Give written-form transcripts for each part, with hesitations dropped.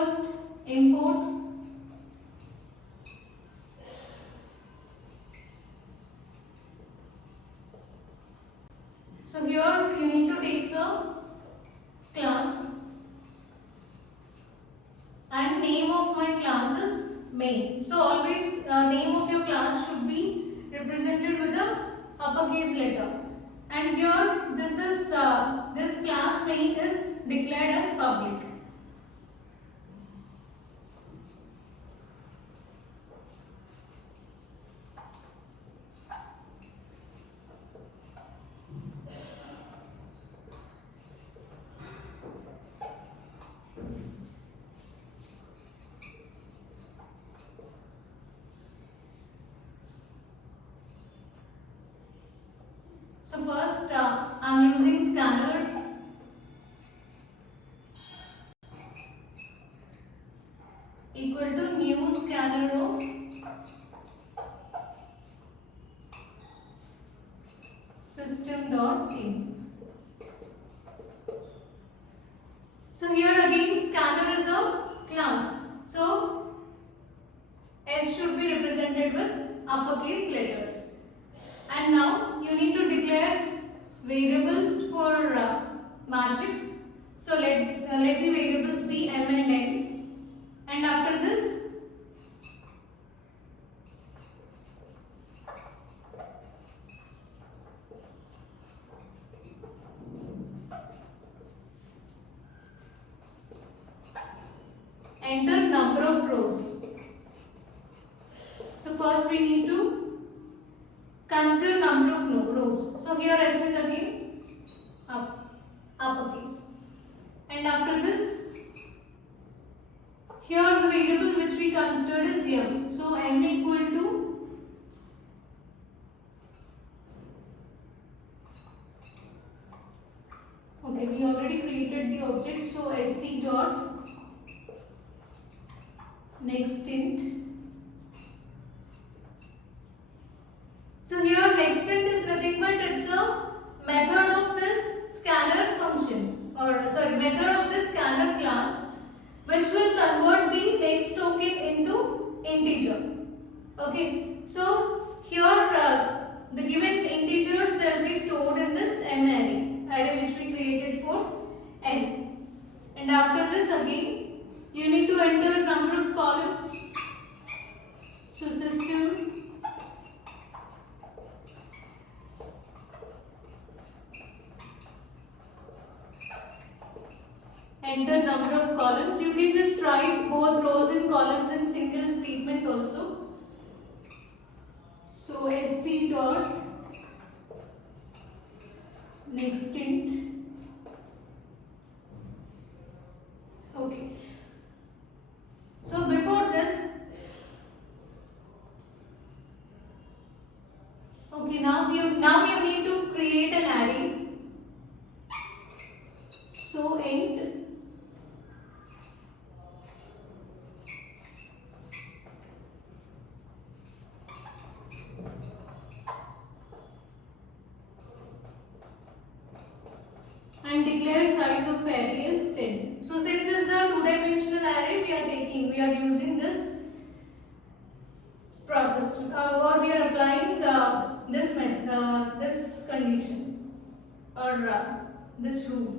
first import. So here you need to take the class, and name of my class is main. So always name of your class should be represented with a uppercase letter. And here this class main is declared as public. So first I am using scanner equal to new scanner row system.in. So here again scanner is a class. So S should be represented with uppercase letters. And now you need to declare variables for matrix. So let the variables be m and n. And after this, enter number of rows. So first we need to consider number of rows. So here S is again uppercase. And after this, here the variable which we considered is m. So m equal to we already created the object. So sc dot next int. So here next int is nothing but it's a method of this scanner function, or sorry, method of this scanner class, which will convert the next token into integer. Okay, so here the given integers will be stored in this m array which we created for n. And after this again you need to enter number of columns. So system enter number of columns. You can just write both rows and columns in single statement also. So sc dot next int. Okay. So before this, now you need to create an array. So int and declare size of array is 10. So since this is a two-dimensional array, we are using this process, or we are applying this condition or this rule.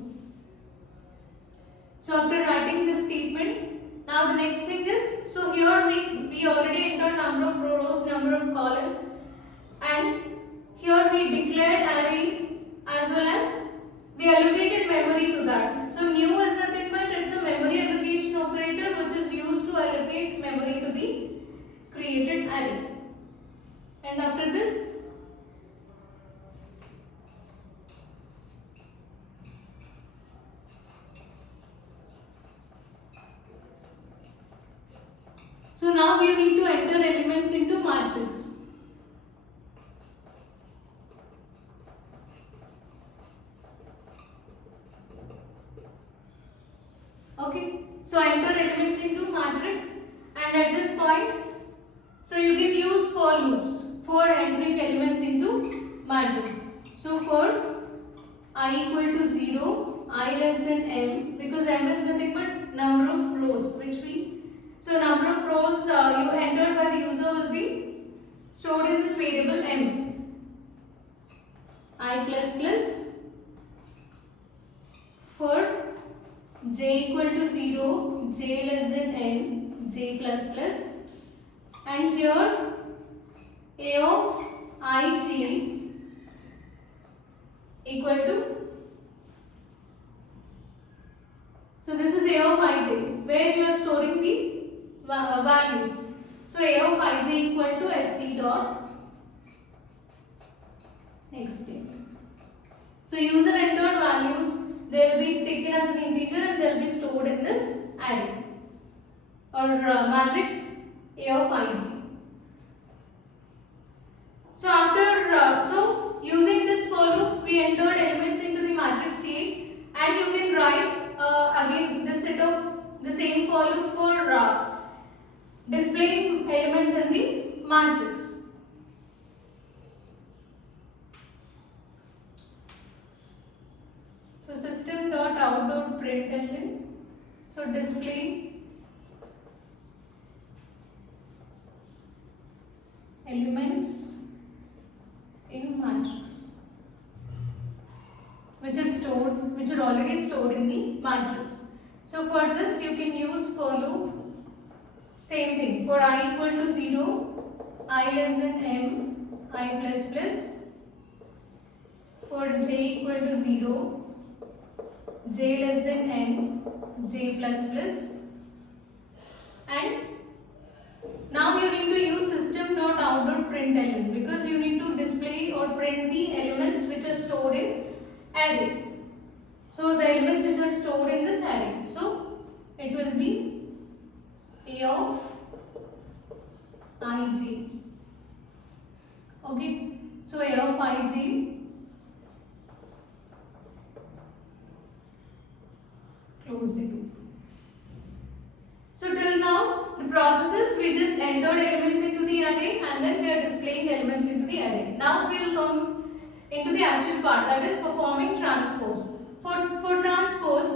So after writing this statement, now the next thing is, so here we already entered number of rows, number of columns, and here we declared array as well as we allocated memory to that. So new is nothing but it's a memory allocation operator which is used to allocate memory to the created array. And after this, so now you need to enter elements into matrix. Okay, so enter elements into matrix, and at this point, so you can use for loops for entering elements into matrix. So for I equal to 0, I less than m, because m is nothing but number of rows which we, so number of rows you entered by the user will be stored in this variable m. I plus plus for j equal to 0, j less than n, j plus plus, and here a of ij equal to, so this is a of ij where you are storing the values. So a of ij equal to sc dot next. So user entered values, they will be taken as an integer and they will be stored in this array or matrix a of ij. So after using this for loop, we entered elements into the matrix A, and you can write again this set of the same for loop for displaying elements in the matrix. So system dot out dot println, so display elements in matrix which are already stored in the matrix. So for this you can use for loop, same thing, for I equal to 0, I less than m, I plus plus, for j equal to 0, j less than n, j plus plus, and now you need to use system.out.println because you need to display or print the elements which are stored in array. So the elements which are stored in this array. So it will be a of ij. Okay. So a of ij, close the loop. So till now the process is we just entered elements into the array and then we are displaying elements into the array. Now we will come into the actual part, that is performing transpose. For transpose,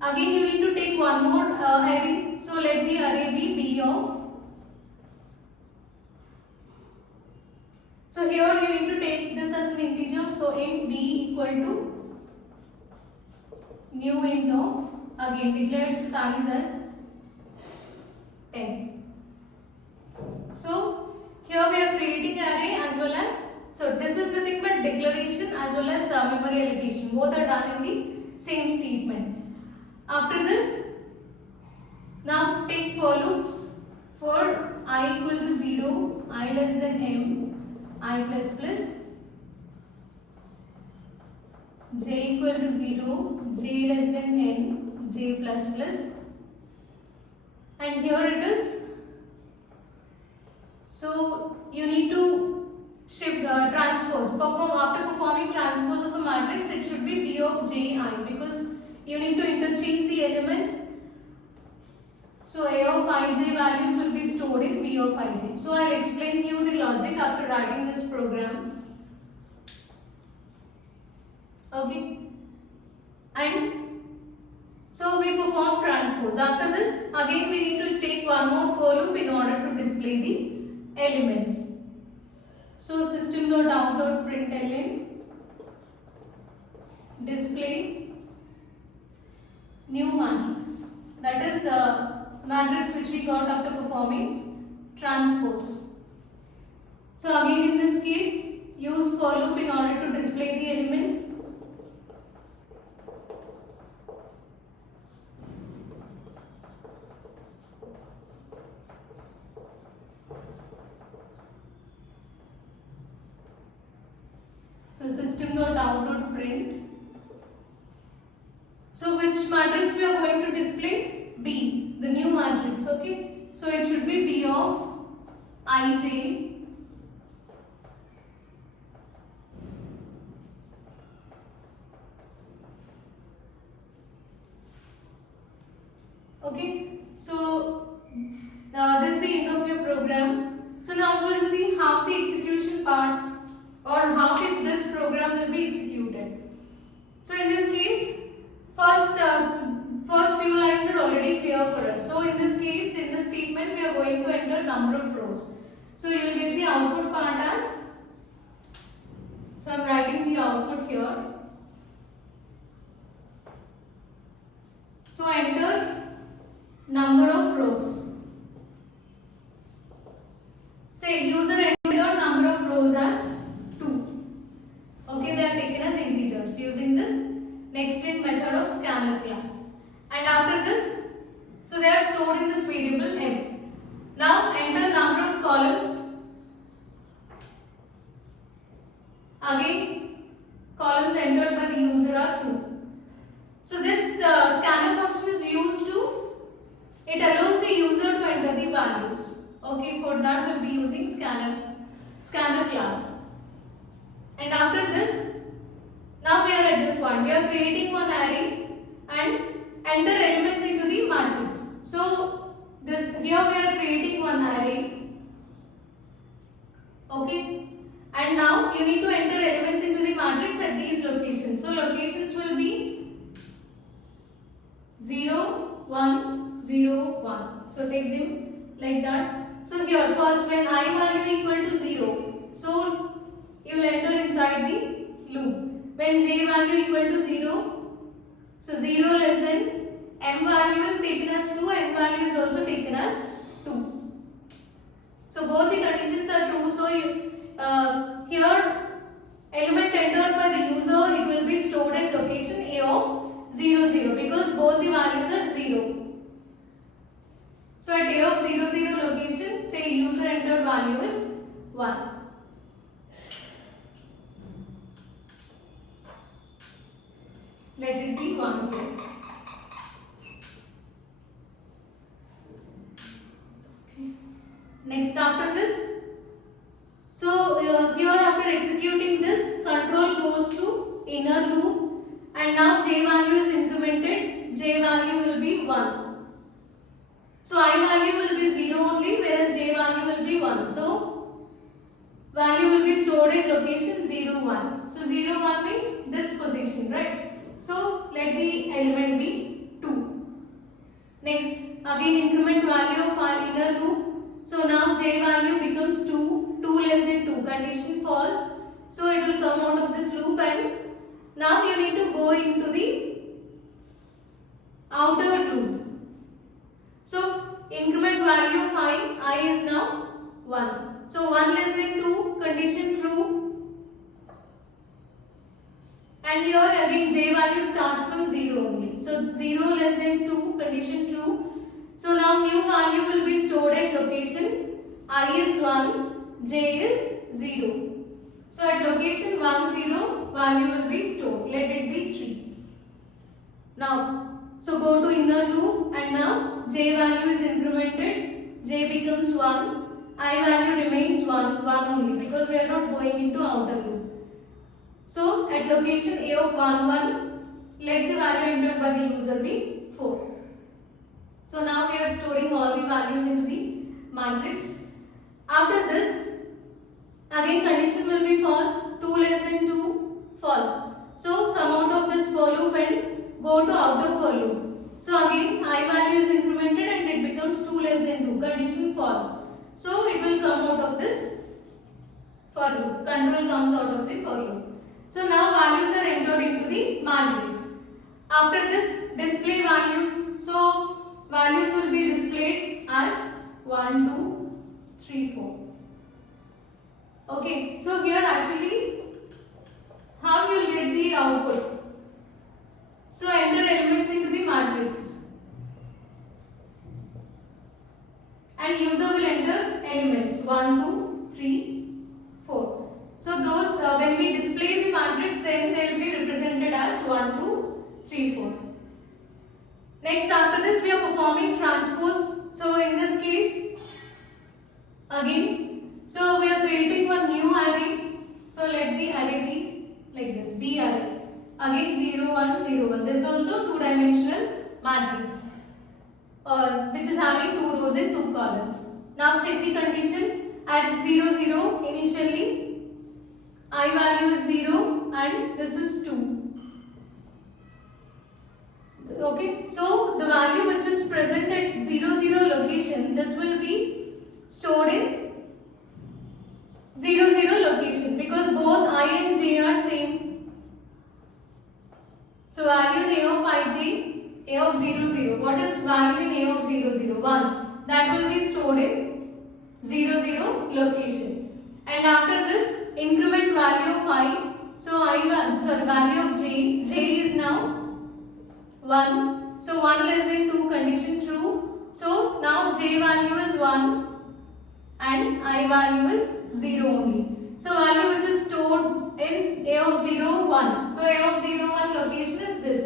again you need to take one more array. So let the array be b of. So here you need to take this as an integer. So int b equal to new int of, again declared size as 10. So here we are creating array as well as, so this is nothing but declaration as well as memory allocation. Both are done in the same statement. After this, now take for loops for I equal to 0, I less than m, I plus plus, j equal to 0, j less than n, j plus plus, and here it is. So you need to shift transpose. After performing transpose of a matrix, it should be b of j I because you need to interchange the elements. So a of ij values will be stored in b of ij. So I'll explain you the logic after writing this program. Okay. And so we perform transpose. After this, again we need to take one more for loop in order to display the elements. So system.out.println display new matrix. That is matrix which we got after performing transpose. So again in this case, use for loop in order to display the elements. So system.out.print. So which matrix we are going to display? B, the new matrix. Okay. So it should be B of ij okay. So this is the end of your program. So now we will see how the execution part or how this program will be executed. So in this case, first few lines are already enter number of rows. So you will get the output part as, so I am writing the output here. So enter number of rows. Say user entered number of rows as 2. Okay, they are taken as integers using this nextInt method of scanner class. And after this, so they are stored in this variable m. Now enter number of columns. Again, columns entered by the user are 2. So this scanner function is used to, it allows the user to enter the values. Okay, for that we will be using scanner class. And after this, now we are at this point. We are creating one array and enter elements into the matrix. So this here we are creating one array. Okay, and now you need to enter elements into the matrix at these locations. So locations will be 0, 1, 0, 1. So take them like that. So here first when I value equal to 0, so you will enter inside the loop. When j value equal to 0, so 0 less than m value is taken as 2, n value is also taken as 2. So both the conditions are true. So here element entered by the user, it will be stored at location a of 0, 0 because both the values are 0. So at a of 0, 0 location, say user entered value is 1. Let it be 1 here. Okay. Next after this, so here after executing this, control goes to inner loop and now j value is incremented, j value will be 1. So I value will be 0 only whereas j value will be 1. So value will be stored at location 0, 1. So 0, 1 means this position, right? So let the element be 2. Next, again increment value of our inner loop. So now j value becomes 2, 2 less than 2, condition false. So it will come out of this loop and now you need to go into the outer loop. So increment value of I is now 1. So 1 less than 2, condition true. And here again j value starts from 0 only. So 0 less than 2, condition true. So now new value will be stored at location I is 1, j is 0. So at location 1, 0, value will be stored. Let it be 3. Now, so go to inner loop and now j value is incremented. J becomes 1. I value remains 1 only because we are not going into outer loop. So at location a of 1, 1, let the value entered by the user be 4. So now we are storing all the values into the matrix. After this, again condition will be false, 2 less than 2, false. So come out of this for loop and go to outer for loop. So again I value is incremented and it becomes 2 less than 2, condition false. So it will come out of this for loop, control comes out of the for loop. So now values are entered into the matrix. After this, display values. So values will be displayed as 1, 2, 3, 4. Okay, so here actually how you will get the output. So enter elements into the matrix and user will enter elements 1, 2, 3, 4. So those when we display the matrix, then they will be represented as 1, 2, 3, 4. Next after this we are performing transpose. So in this case again, so we are creating one new array. So let the array be like this, B array. Again 0, 1, 0, 1. This is also two-dimensional matrix which is having 2 rows and 2 columns. Now check the condition at 0, 0 initially. I value is 0 and this is 2. Okay, so the value which is present at 0, 0 location, this will be stored in 0 0 location because both I and j are same. So value in A of ij, A of 0 0. What is value in A of 0 0? 1. That will be stored in 0 0 location. And after this, increment value of I. So value of j is now 1. So 1 less than 2 condition true. So now j value is 1 and I value is 0 only. So value which is stored in A of 0 1. So A of 0 1 location is this.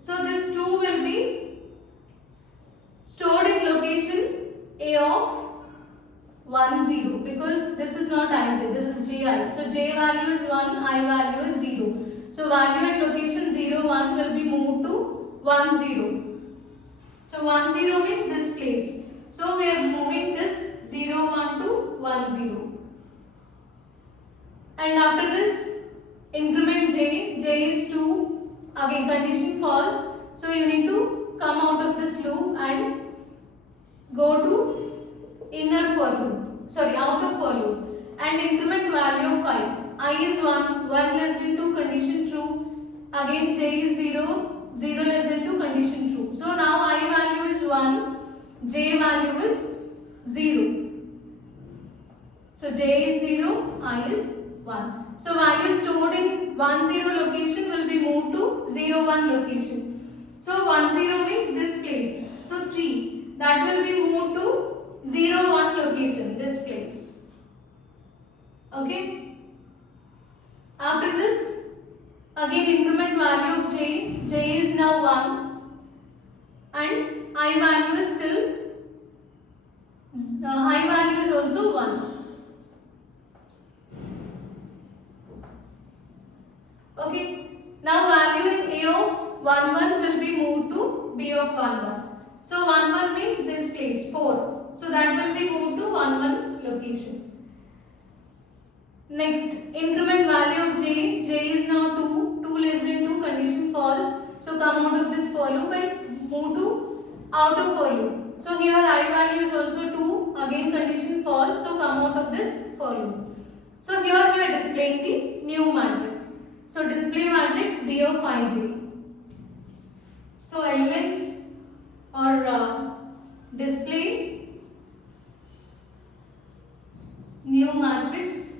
So this 2 will be stored in location A of 1 0 because this is not ij, this is ji. So j value is 1, I value is 0. So value at location 0 1 will be moved to 1 0. So 1 0 means this place. So we are moving this 0 1 to 1 0. And after this, increment j is 2. Again condition false. So you need to come out of this loop and go to inner for loop. Sorry, outer for loop. And increment value of I is 1, 1 less than 2 condition true. Again j is 0, 0 less than 2 condition true. So now I value is 1, j value is 0. So j is 0, I is 1. So value stored in 1 0 location will be moved to 0 1 location. So 1 0 means this place. So 3 that will be moved to 0 1 location, this place. Okay. After this, again increment value of j is now 1 and I value is still I value is also 1. Okay. Now value in A of 1 1 will be moved to B of 1 1. So 1 1 means this place 4. So that will be moved to 1 1 location. Next, increment value of j is now 2, 2 less than 2 condition false. So come out of this for loop and move to outer for loop. So here I value is also 2, again condition false. So come out of this for loop. So here we are displaying the new matrix. So display matrix B of ij. So elements or display new matrix,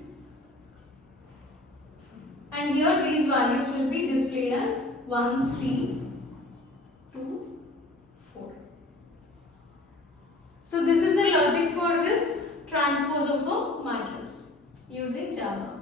and here these values will be displayed as 1 3 2 4. So this is the logic for this transpose of a matrix using Java.